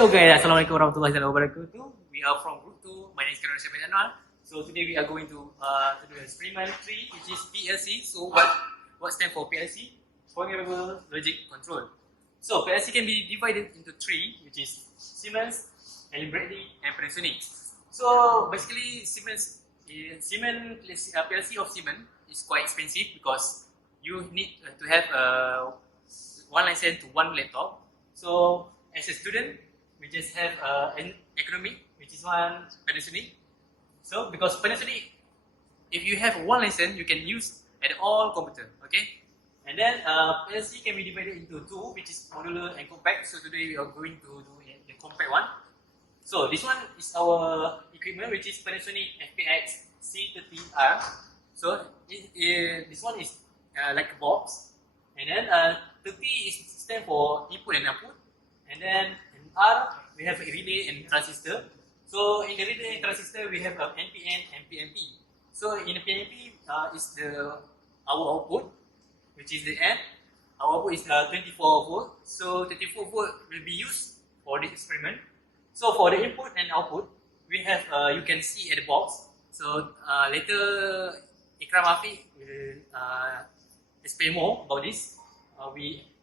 Hello guys, Assalamualaikum warahmatullahi wabarakatuh. We are from Group 2. My name is Kiran Syamil. So today we are going to do an experiment 3, which is PLC. So what stands for PLC? Programmable Logic Control. So PLC can be divided into 3, which is Siemens, Bradley, and Panasonic. So basically Siemens PLC of Siemens is quite expensive because you need to have one license to one laptop. So as a student, we just have an economic, which is one Panasonic. So because Panasonic, if you have one license, you can use at all computer, okay? And then PLC can be divided into 2, which is modular and compact. So today we are going to do the compact one. So this one is our equipment, which is Panasonic FPX C30R. So this one is like a box, and then 30 is stand for input and output, and then in R we have a relay and transistor. So in the relay and transistor we have NPN and PNP. So in the PNP is our output, which is the N. Our output is 24 volt. So 24 volt will be used for the experiment. So for the input and output, we have you can see at the box. So later Ikram Afiq will explain more about this.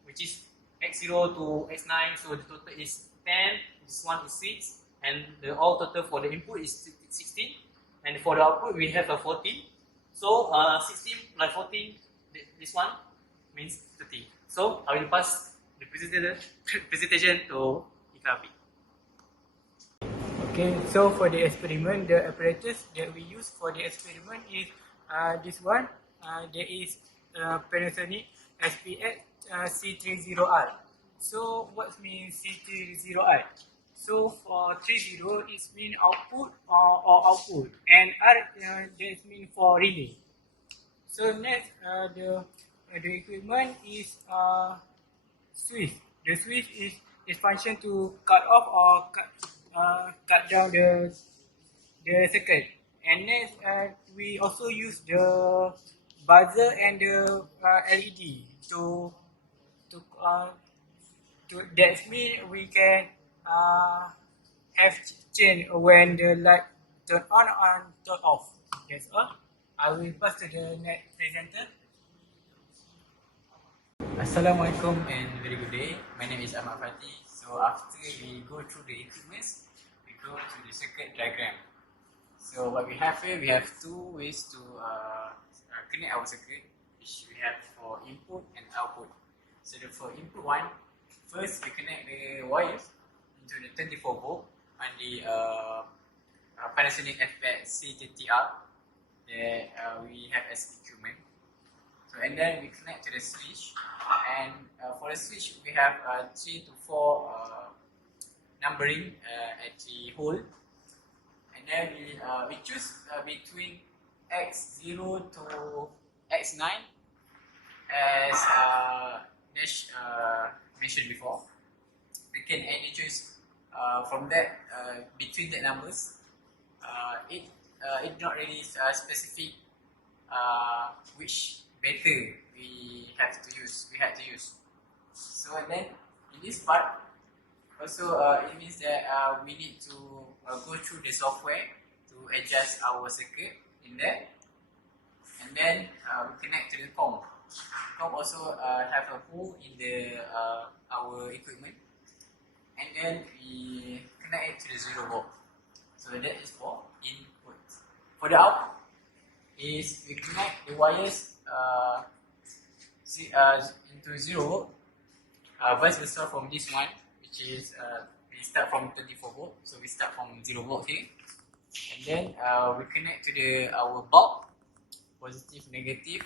Which is X0 to X9. So the total is 10. This one is 6, and the all total for the input is 16, and for the output we have a 14. So 16 plus 14, this one means 30. So I will pass the presentation to Ikram Afiq. Okay, so for the experiment, the apparatus that we use for the experiment is this one. There is Panasonic SPX C30R. So what means C30R? So for 30 it means output or output, and R that means for relay. So next the equipment is switch. The switch is function to cut off or cut down the circuit. And next we also use the buzzer and the LED to that means we can have change when the light turn on and turn off. That's all. I will pass to the next presenter. Assalamualaikum and very good day. My name is Ahmad Fatih. So after we go through the equipments, we go to the circuit diagram. So what we have here, we have 2 ways to connect our circuit, which we have for input and output. So for input one, first we connect the wires into the 24 volt on the Panasonic FPX C30R that we have as equipment. So and then we connect to the switch, and for the switch we have 3 to 4 numbering at the hole, and then we choose between X0 to X9 as mentioned before. We can any choose from that between the numbers. It not really specific which method we had to use. So and then in this part also it means that we need to go through the software to adjust our circuit in there, and then we connect to the COM. COM also have a hole in the our equipment, and then we connect it to the 0 volt. So that is for input. For the output is we connect the wires into 0 volt, vice versa from this one, which is we start from 24 volt, so we start from 0 volt here, and then we connect to our bulb, positive, negative,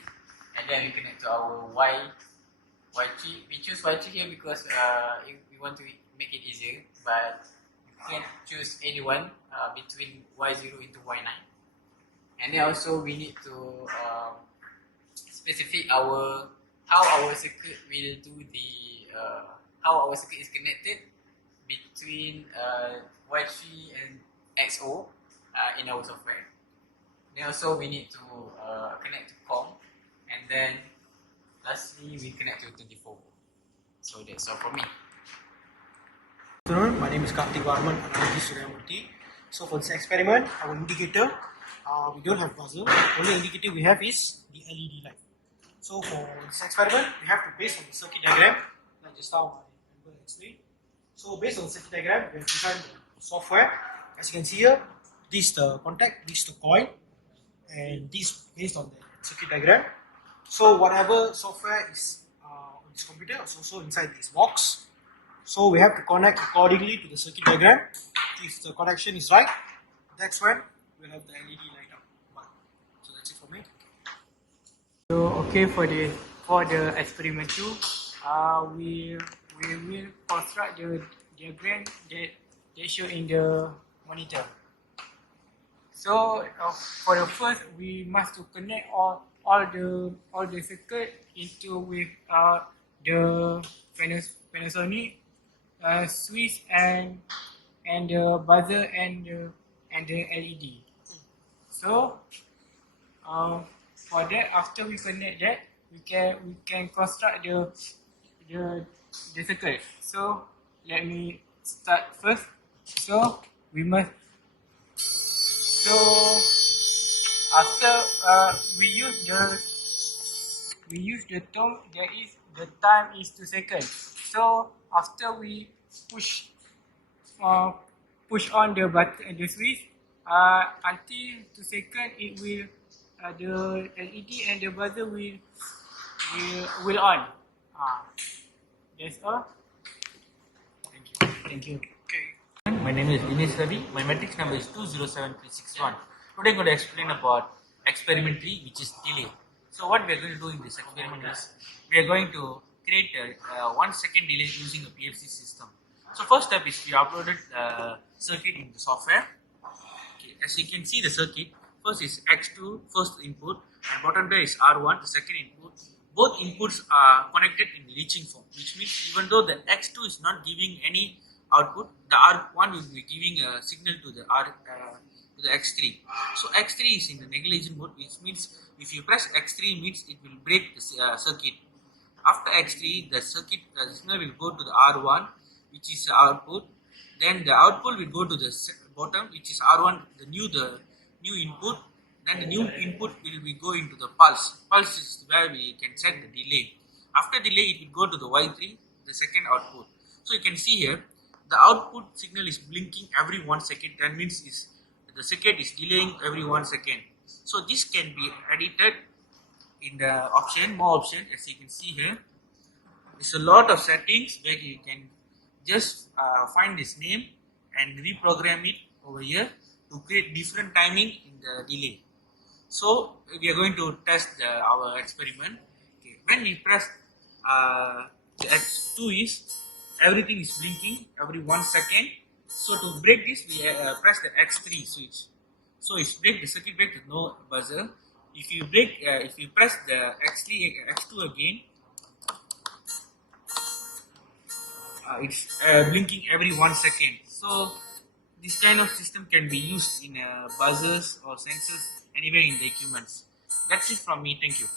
and then we connect to our Y key. We choose Y key here because if we want to make it easier, but you can choose anyone between Y0 into Y9. And then also we need to specify how our circuit will do how our circuit is connected between Y3 and XO in our software. Then also we need to connect to COM, and then lastly we connect to 24 volt. So that's all from me. Afternoon, My name is Karthik Varman and I'm the Suryamurthy. So for this experiment, our indicator, we don't have buzzer. Only indicator we have is the LED light. So for this experiment, we have to base on the circuit diagram, like just now I explained. So based on the circuit diagram, we have designed the software. As you can see here, this is the contact, this is the coil, and this based on the circuit diagram. So whatever software is on this computer is also inside this box. So we have to connect accordingly to the circuit diagram. If the connection is right, that's when we'll have the LED light up. So that's it for me. So okay, for the experiment 2, we will construct the diagram that show in the monitor. So for the first, we must to connect all the circuit into with the Panasonic switch and the buzzer and the LED. So for that, after we connect that, we can construct the circuit. So let me start first. So we must. So after we use the term, the time is 2 seconds. So after we push on the button, the switch, until 2 seconds, it will the LED and the buzzer will on. That's all. Thank you. My name is Dinesh Ravi. My matrix number is 207361. Today I'm going to explain about experiment 3, which is delay. So what we are going to do in this experiment is we are going to create a 1 second delay using a PLC system. So first step is we uploaded circuit in the software. Okay, as you can see the circuit, first is X2, first input, and bottom there is R1, the second input. Both inputs are connected in leaching form, which means even though the X2 is not giving any output, the R1 will be giving a signal to the X3. So X3 is in the negligent mode, which means if you press X3 means it will break the circuit. After X3, the circuit signal will go to the R1, which is the output. Then the output will go to the bottom, which is R1, the new input. Then the new input will be going to the pulse. Pulse is where we can set the delay. After delay, it will go to the Y3, the second output. So you can see here, the output signal is blinking every 1 second. That means the circuit is delaying every 1 second. So this can be edited in the option, more option, as you can see here. There's a lot of settings where you can just find this name and reprogram it over here to create different timing in the delay. So we are going to test our experiment. Okay. When we press the X2 is everything is blinking every 1 second. So to break this, we press the X3 switch. So it's break the circuit break with no buzzer. If you press the X2 again, it's blinking every 1 second. So this kind of system can be used in buzzers or sensors anywhere in the equipments. That's it from me. Thank you.